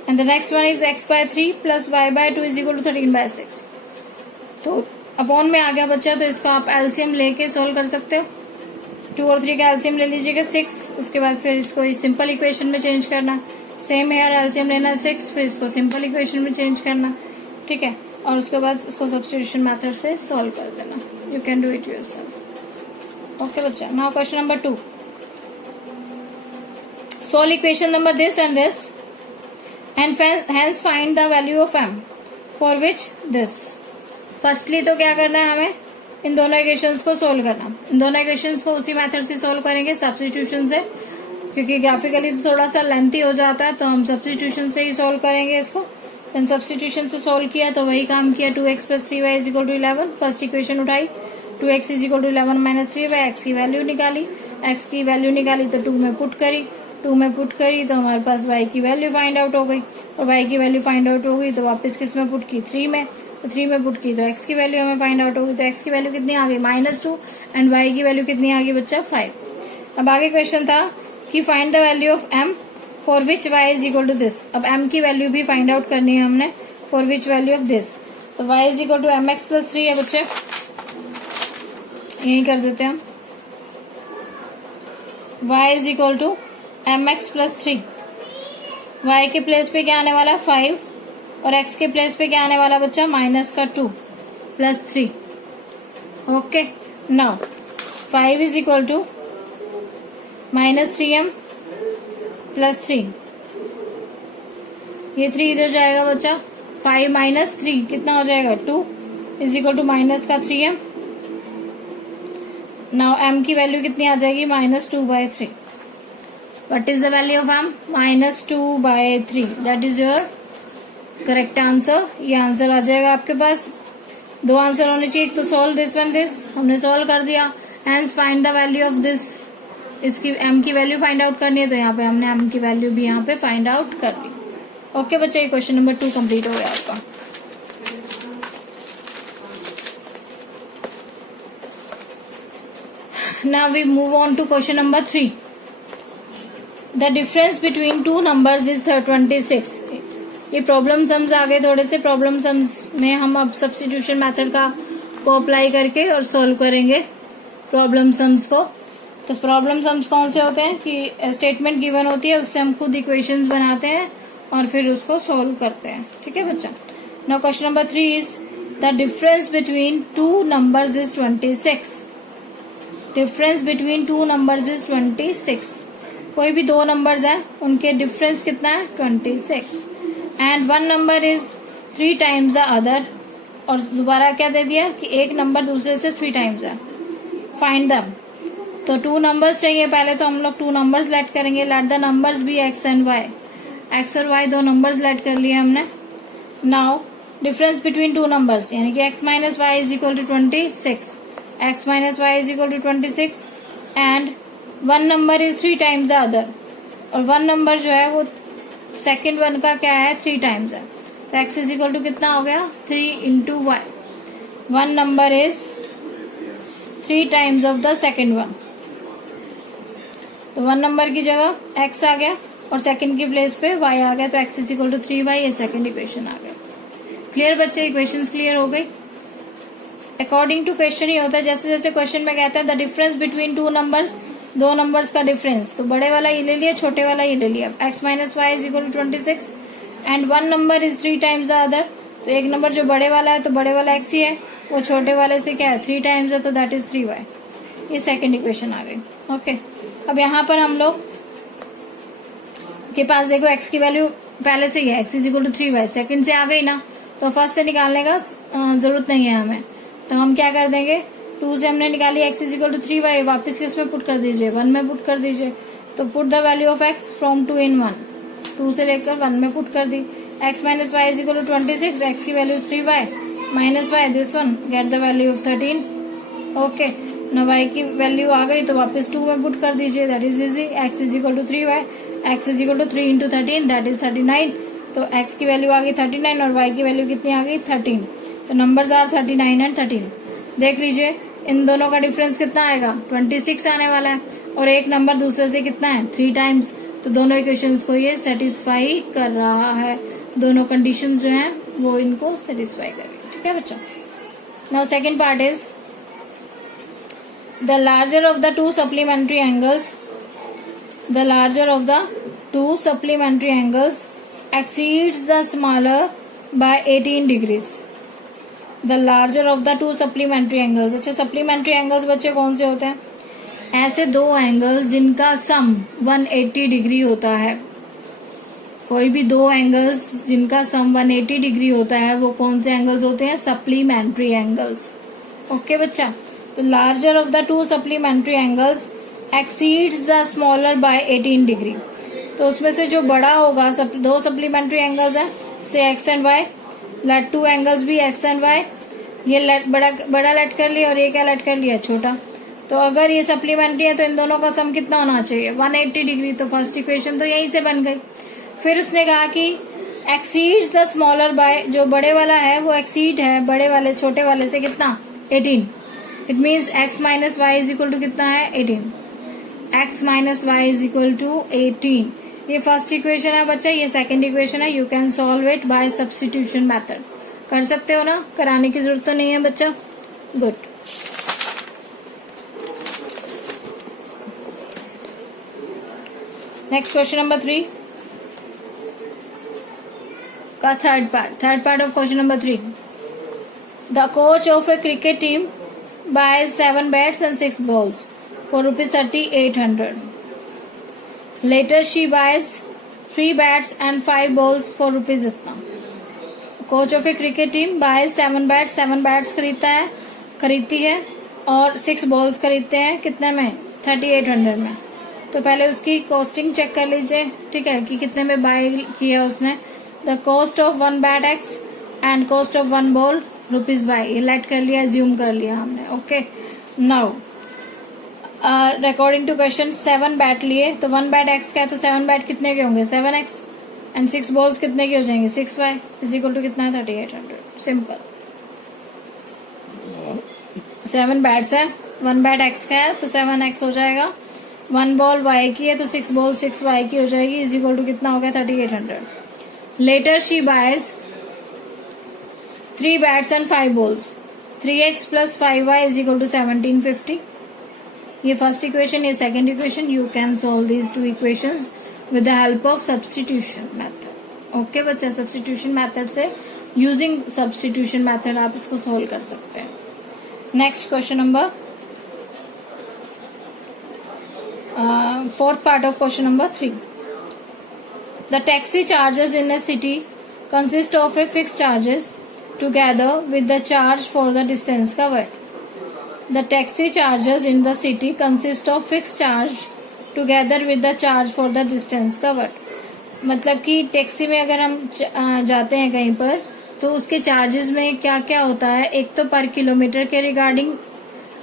And the next one is x by 3 plus y by 2 is equal to 13 by 6. तो अपॉन में आ गया बच्चा, तो इसका आप एलसीएम लेके सोल्व कर सकते हो. 2 और 3 का एलसीएम ले लीजिएगा 6. उसके बाद फिर इसको सिंपल इक्वेशन में चेंज करना. सेम हेयर एलसीएम लेना 6, फिर इसको सिंपल इक्वेशन में चेंज करना. ठीक है, और उसके बाद इसको सब्स्टिट्यूशन मेथड से सॉल्व कर देना. You can do it yourself. Okay बच्चा. Now question number 2. Solve equation number this and this and hence find the value of m for which this. Firstly तो क्या करना है, हमें इन दोनों इक्वेशंस को सोल्व करना. इन दोनों इक्वेशंस को उसी मेथड से सोल्व करेंगे, सब्स्टिट्यूशन से, क्योंकि ग्राफिकली तो थोड़ा सा लेंथी हो जाता है, तो हम सब्स्टिट्यूशन से ही सोल्व करेंगे इसको. देन सब्स्टिट्यूशन से सोल्व किया तो वही काम किया. 2x plus 3y is equal to 11. First equation उठाई, 2x is equal to 11 minus 3y. X की वैल्यू निकाली, एक्स की वैल्यू निकाली तो 2 में पुट करी, 2 में पुट करी तो हमारे पास y की वैल्यू फाइंड आउट हो गई. और y की वैल्यू फाइंड आउट हो गई तो वापस किस में पुट की, 3 में. तो 3 में पुट की तो x की वैल्यू हमें फाइंड आउट होगी. तो x की वैल्यू कितनी आ गई, -2. एंड y की वैल्यू कितनी आ गई बच्चा, 5. अब आगे क्वेश्चन था कि find the value of m for which y is equal to this. अब m की वैल्यू भी फाइंड आउट करनी है हमने, for which value of this. तो y is equal to mx plus 3 है बच्चे, यही कर देते हैं हम. y is equal to mx plus 3. y के प्लेस पे क्या आने वाला है, 5, और x के प्लेस पे क्या आने वाला बच्चा, -2 plus 3. Okay, now 5 is equal to -3m plus 3. ये 3 इधर जाएगा बच्चा, 5 माइनस 3 कितना हो जाएगा, 2 इज इक्वल टू माइनस का 3m. नाउ m की वैल्यू कितनी आ जाएगी, -2/3. What is the value of m, -2/3. That is your correct answer. ये आंसर आ जाएगा आपके पास. 2 आंसर होने चाहिए, तो सॉल्व दिस वन दिस. हमने सॉल्व कर दिया. Hence find the value of this. इसकी m की वैल्यू फाइंड आउट करनी है, तो यहाँ पे हमने m की वैल्यू भी यहाँ पे फाइंड आउट कर ली. ओके बच्चे, ये क्वेश्चन नंबर 2 कंप्लीट हो गया आपका. Now we move on to question number 3. The difference between 2 numbers is 26. ये प्रॉब्लम सम्स आ गए थोड़े से. प्रॉब्लम सम्स में हम अब सब्स्टिट्यूशन मेथड को अप्लाई करके और सोल्व करेंगे प्रॉब्लम सम्स को. तो प्रॉब्लम सम्स कौन से होते हैं कि स्टेटमेंट गिवन होती है, उससे हम खुद इक्वेशंस बनाते हैं और फिर उसको सोल्व करते हैं. ठीक है बच्चा. Now question number 3 is the difference between 2 numbers is 26. Difference between 2 numbers is 26. कोई भी 2 नंबर्स है, उनके डिफरेंस कितना है, 26. And 1 number is 3 times the other. और दोबारा क्या दे दिया कि एक नंबर दूसरे से 3 टाइम्स है. Find them. तो 2 नंबर्स चाहिए. पहले तो हम लोग 2 नंबर्स लेट करेंगे. Let the numbers be x and y. x और y 2 नंबर्स लेट कर लिए हमने. नाउ डिफरेंस बिटवीन 2 नंबर्स, यानी कि x minus y is equal to 26. x minus y is equal to 26. And 1 number is 3 times the other. और 1 नंबर जो है वो सेकेंड 1 का क्या है, 3 टाइम्स है. तो x इज इक्वल टू कितना हो गया, 3 into y. 1 number is 3 times of the second 1. तो 1 नंबर की जगह x आ गया और सेकेंड की प्लेस पे y आ गया. तो x is equal to 3y. ये सेकेंड इक्वेशन आ गया. क्लियर बच्चे, इक्वेशंस क्लियर हो गई. अकॉर्डिंग टू क्वेश्चन ही होता है. जैसे जैसे क्वेश्चन में कहता है the difference between 2 numbers, 2 numbers का डिफरेंस, तो बड़े वाला ये ले लिया, छोटे वाला ये ले लिया. x minus y is equal to 26 and 1 number is 3 times the other. तो एक नंबर जो बड़े वाला है तो बड़े वाला x ही है, वो छोटे वाले से क्या है, 3 टाइम्स है, तो दैट इज 3y. ये सेकेंड इक्वेशन आ गई. ओके, अब यहाँ पर हम लोग के पास देखो x की वैल्यू पहले से ही है, x is equal to 3y. Second से आ गई ना, तो फर्स्ट से निकालने का जरूरत नहीं है हमें. तो हम क्या कर देंगे, 2 से हमने निकाली x is equal to 3y. वापिस किस में पुट कर दीजिए, 1 में पुट कर दीजिए. तो put the value of x from 2 in 1. 2 से लेकर 1 में पुट कर दी. x minus y is equal to 26. x की value 3y minus y, this one, get the value of 13. Okay, ना y की वैल्यू आ गई तो वापस 2 में पुट कर दीजिए. That is easy. x is equal to 3y. x is equal to 3 into 13, that is 39. तो x की वैल्यू आ गई 39 और y की वैल्यू कितनी आ गई, 13. तो नंबर्स आर 39 एंड 13। देख लीजिए इन दोनों का डिफरेंस कितना आएगा, 26 आने वाला है, और एक नंबर दूसरे से कितना है, 3 टाइम्स। तो दोनों इक्वेशंस को ये सेटिस्फाई कर रहा है, दोनों कंडीशंस जो हैं वो इनको सेटिस्फाई कर रही है। ठीक है बच्चों। Now second part is the larger of the two supplementary angles, the larger of the two supplementary angles exceeds the smaller by 18 degrees. The larger of the two supplementary angles। अच्छा supplementary angles बच्चे कौन से होते हैं, ऐसे दो एंगल्स जिनका सम 180 डिग्री होता है। कोई भी दो एंगल्स जिनका सम 180 डिग्री होता है वो कौन से एंगल्स होते हैं, सप्लीमेंट्री एंगल्स। ओके बच्चा, तो larger of the two supplementary angles exceeds the smaller by 18 degree. तो उसमें से जो बड़ा होगा, दो सप्लीमेंट्री एंगल्स हैं से x and y, let two angles भी एक्स एंड वाई, ये लेट बड़ा लेट कर लिया और ये क्या लेट कर लिया, छोटा। तो अगर ये सप्लीमेंट्री है तो इन दोनों का सम कितना होना चाहिए, 180 डिग्री। तो फर्स्ट इक्वेशन तो यहीं से बन गई। फिर उसने कहा कि एक्सीड्स द स्मॉलर बाय, जो बड़े वाला है वो एक्सीड है बड़े वाले छोटे वाले से कितना, 18। It means x minus y is equal to कितना है, 18। x minus y is equal to 18। ये फर्स्ट इक्वेशन है बच्चा, ये सेकंड इक्वेशन है। You can solve it by substitution method. कर सकते हो ना, कराने की जरूरत तो नहीं है बच्चा। गुड। नेक्स्ट क्वेश्चन नंबर 3 का third part of question number 3। The coach of A cricket team boys 7 bats and 6 balls for rupees 3,800. Later she buys 3 bats and 5 balls for rupees इतना। Coach of A cricket team boys 7 bats खरीदती है और 6 balls खरीदते हैं कितने में, 3,800 में। तो पहले उसकी कॉस्टिंग चेक कर लीजिए, ठीक है, कि कितने में बाय किया उसने। The cost of 1 bat x and cost of 1 ball rupees y, ये लेट कर लिया, ज्यूम कर लिया हमने। Okay, now according to question 7 bat लिए, तो 1 बैट एक्स का है तो 7 बैट कितने के होंगे, 7x, एंड 6 बॉल्स कितने के हो जाएंगे, 6y इज इक्वल टू कितना, 3,800। सिंपल। 7 बैट्स है, 1 बैट एक्स का है तो 7x हो जाएगा, 1 बॉल y की है तो 6 बॉल 6y की हो जाएगी, इज इक्वल टू कितना हो गया, 3,800। Later she buys 3 bats and 5 balls, 3x plus 5y is equal to 1750। ये फर्स्ट इक्वेशन, ये second equation. You can solve these two equations with the help of substitution method. Okay बच्चा, सब्स्टिट्यूशन मेथड से, यूजिंग सब्स्टिट्यूशन मेथड आप इसको सॉल्व कर सकते हैं। Next question number fourth part of question number 3। The taxi charges in a city consist of a fix charges together with the charge for the distance covered. The taxi charges in the city consist of fixed charge together with the charge for the distance covered। मतलब कि टैक्सी में अगर हम जाते हैं कहीं पर तो उसके चार्जेस में क्या क्या होता है, एक तो पर किलोमीटर के रिगार्डिंग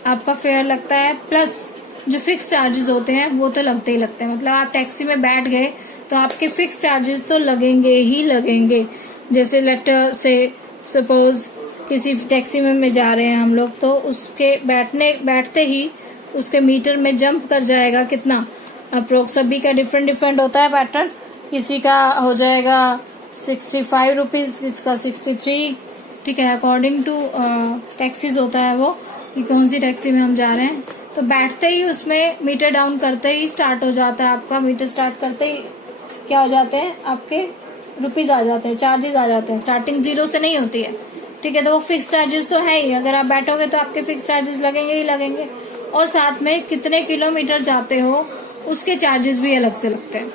आपका फेयर लगता है, प्लस जो फिक्स चार्जेस होते हैं वो तो लगते ही लगते हैं। मतलब आप टैक्सी में बैठ गए तो आपके फिक्स चार्जेस तो लगेंगे ही लगेंगे। जैसे लेटर से सपोज किसी टैक्सी में जा रहे हैं हम लोग, तो उसके बैठते ही उसके मीटर में जंप कर जाएगा कितना, अप्रोक्स। सभी का डिफरेंट होता है पैटर्न। किसी का हो जाएगा 65 रुपीज, किसका 63, ठीक है, अकॉर्डिंग टू टैक्सीज होता है वो कि कौन सी टैक्सी में हम जा रहे हैं। तो बैठते ही उसमें मीटर डाउन करते ही स्टार्ट हो जाता है आपका, मीटर स्टार्ट करते ही क्या हो जाते हैं आपके रुपीज आ जाते हैं, चार्जेस आ जाते हैं। स्टार्टिंग 0 से नहीं होती है, ठीक है। तो वो फिक्स चार्जेस तो है ही, अगर आप बैठोगे तो आपके फिक्स चार्जेस लगेंगे ही लगेंगे, और साथ में कितने किलोमीटर जाते हो उसके चार्जेस भी अलग से लगते हैं,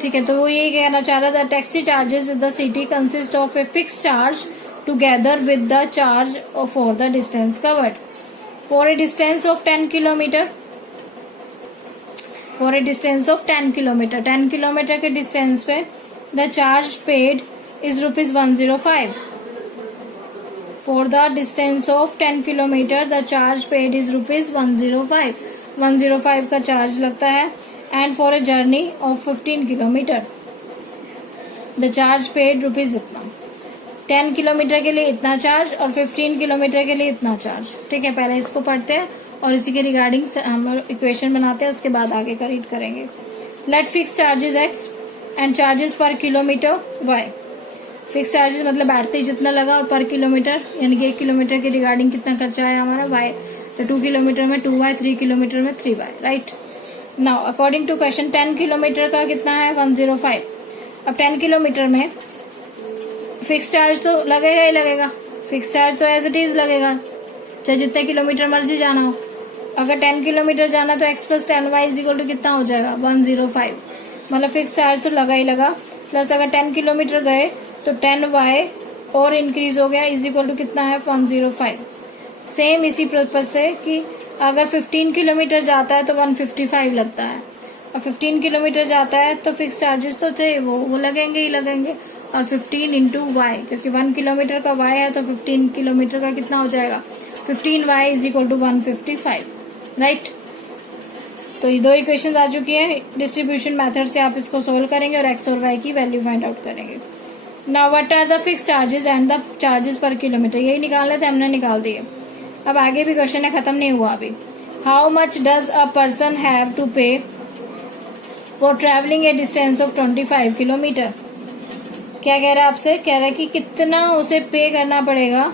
ठीक है। तो वो यही कहना चाह रहा था, taxi charges in the city consist of a fix charge together with the charge for the distance covered for a distance of 10 kilometre. For a distance of 10 kilometre, 10 kilometre के डिस्टेंस पे the charge paid is ₹105। For the distance of 10 kilometer, the charge paid is ₹105. 105 का चार्ज लगता है। And for a journey of 15 kilometer, the charge paid rupees इतना। 10 किलोमीटर के लिए इतना चार्ज और 15 किलोमीटर के लिए इतना चार्ज। ठीक है, पहले इसको पढ़ते हैं और इसी के रिगार्डिंग हम इक्वेशन बनाते हैं, उसके बाद आगे का रीड करेंगे। Let fix charges x and charges per kilometre y. Fix charges मतलब बैठते ही जितना लगा और पर किलोमीटर यानी कि 1 किलोमीटर के रिगार्डिंग कितना खर्चा है हमारा वाई। तो 2 किलोमीटर में 2y, 3 किलोमीटर में 3y, right. Now according to question 10 kilometre का कितना है 105। अब 10 किलोमीटर में फिक्स चार्ज तो लगेगा ही लगेगा, फिक्स चार्ज तो एज इट इज लगेगा चाहे जितने किलोमीटर मर्जी जाना हो। अगर 10 किलोमीटर जाना तो x plus 10y is equal to कितना हो जाएगा 105, मतलब फिक्स चार्ज तो लगा ही लगा। प्लस अगर 10 किलोमीटर गए तो 10y और इंक्रीज हो गया इज इक्वल टू कितना है 105। सेम इसी पर्पज से कि अगर 15 किलोमीटर जाता है तो 155 लगता है और 15 किलोमीटर जाता है तो फिक्स चार्जेस तो थे वो लगेंगे ही लगेंगे। और 15 इंटू वाई, क्योंकि 1 किलोमीटर का y है तो 15 किलोमीटर का कितना हो जाएगा 15y is equal to 155, right. तो ये 2 इक्वेशंस आ चुकी हैं। डिस्ट्रीब्यूशन मेथड से आप इसको सोल्व करेंगे और x और y की वैल्यू फाइंड आउट करेंगे। Now what are the fix charges and the charges per kilometre, यही निकालने थे, हमने निकाल दिए। अब आगे भी क्वेश्चन है, खत्म नहीं हुआ अभी। How much does a person have to pay for travelling a distance of 25 kilometre. क्या कह रहा है आपसे, कह रहा है कि कितना उसे पे करना पड़ेगा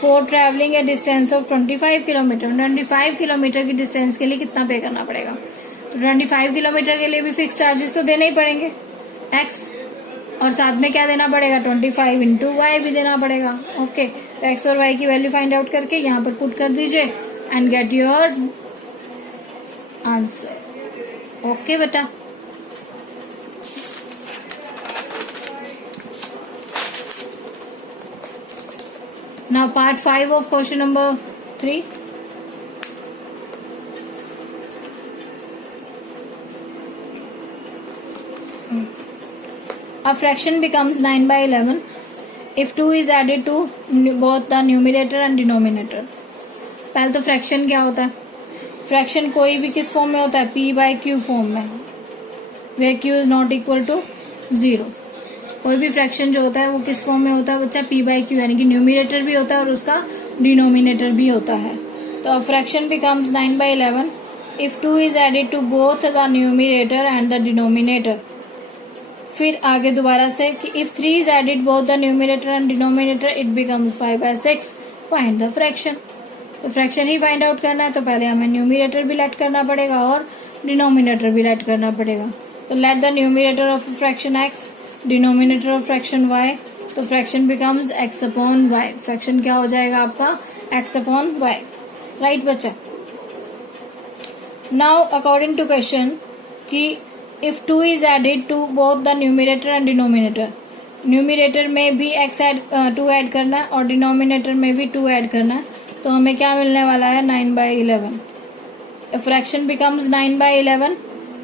for travelling a distance of 25 kilometre. 25 kilometre की डिस्टेंस के लिए कितना पे करना पड़ेगा। तो 25 किलोमीटर के लिए भी फिक्स चार्जेस तो देने ही पड़ेंगे x, और साथ में क्या देना पड़ेगा 25 इंटू वाई भी देना पड़ेगा। ओके, तो x और y की वैल्यू फाइंड आउट करके यहाँ पर पुट कर दीजिए and get your answer. Okay बेटा, now part 5 of question number 3. A fraction becomes 9 by 11 if 2 is added to both the numerator and denominator. पहले तो फ्रैक्शन क्या होता है, फ्रैक्शन कोई भी किस फॉर्म में होता है p by q फॉर्म में, where q is not equal to 0। कोई भी फ्रैक्शन जो होता है वो किस फॉर्म में होता है बच्चा, p बाई क्यू, यानी कि न्यूमिनेटर भी होता है और उसका डिनोमिनेटर भी होता है। तो fraction becomes 9 by 11 if 2 is added to both the numerator and the denominator. फिर आगे दोबारा से कि if 3 is added both the numerator and denominator it becomes 5 by 6। Find the fraction. तो फ्रैक्शन ही फाइंड आउट करना है तो पहले हमें न्यूमिनेटर भी लेट करना पड़ेगा और डिनोमिनेटर भी लेट करना पड़ेगा। तो let the numerator of fraction x, denominator of fraction y, तो fraction becomes x upon y। Fraction क्या हो जाएगा आपका x अपॉन y, राइट बच्चा। नाउ अकॉर्डिंग टू क्वेश्चन कि if 2 is added to both the numerator and denominator, numerator में भी टू ऐड करना है और डिनोमिनेटर में भी 2 ऐड करना है, तो हमें क्या मिलने वाला है 9 by 11। Fraction becomes 9 by 11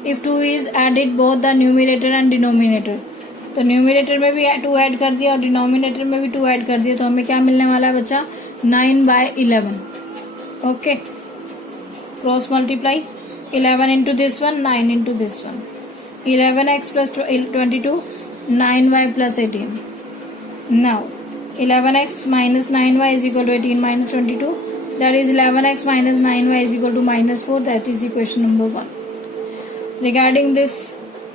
if 2 is added both the numerator and denominator. तो न्यूमिनेटर में भी 2 ऐड कर दिया और डिनोमिनेटर में भी 2 ऐड कर दिया, तो हमें क्या मिलने वाला है बच्चा 9 by 11। Okay, cross multiply 11 into this one, 9 into this one, 11x plus 22, 9y plus 18। Now 11x minus 9y is equal to 18 minus 22, that is 11x minus 9y is equal to -4, that is equation number 1। Regarding this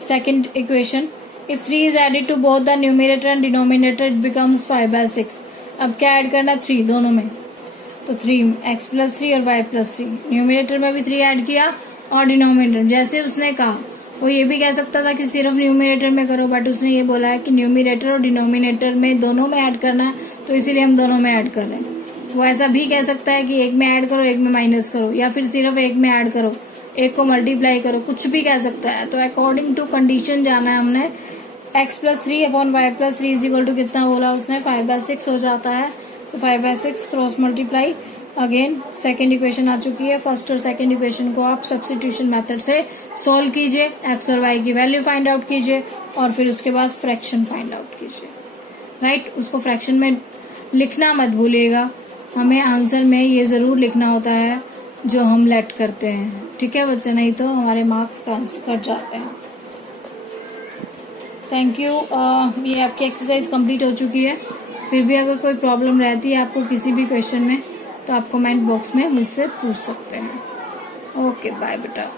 second equation, if 3 is added to both the numerator and denominator it becomes 5 by 6। अब क्या ऐड करना 3 दोनों में, तो 3x प्लस 3 और y प्लस 3। न्यूमिनेटर में भी 3 ऐड किया और डिनोमिनेटर जैसे उसने कहा, वो ये भी कह सकता था कि सिर्फ न्यूमिनेटर में करो, बट उसने ये बोला है कि न्यूमिनेटर और डिनोमिनेटर में दोनों में ऐड करना है, तो इसीलिए हम दोनों में ऐड कर रहे हैं। वो ऐसा भी कह सकता है कि एक में ऐड करो एक में माइनस करो, या फिर सिर्फ एक में ऐड करो एक को मल्टीप्लाई करो, कुछ भी कह सकता है। तो अकॉर्डिंग टू कंडीशन जाना है हमने। x plus 3 upon y plus 3 is equal to कितना बोला उसने 5 बाय 6 हो जाता है, तो 5 by 6 cross multiply. Again second equation आ चुकी है। फर्स्ट और सेकेंड इक्वेशन को आप सब्स्टिट्यूशन मेथड से सोल्व कीजिए, x और y की वैल्यू फाइंड आउट कीजिए और फिर उसके बाद फ्रैक्शन फाइंड आउट कीजिए, राइट। उसको फ्रैक्शन में लिखना मत भूलिएगा, हमें आंसर में ये जरूर लिखना होता है जो हम लेट करते हैं, ठीक है बच्चे, नहीं तो हमारे मार्क्स कट जाते हैं। Thank you. ये आपकी एक्सरसाइज कंप्लीट हो चुकी है। फिर भी अगर कोई प्रॉब्लम रहती है आपको किसी भी क्वेश्चन में तो आप कमेंट बॉक्स में मुझसे पूछ सकते हैं। ओके बाय बेटा।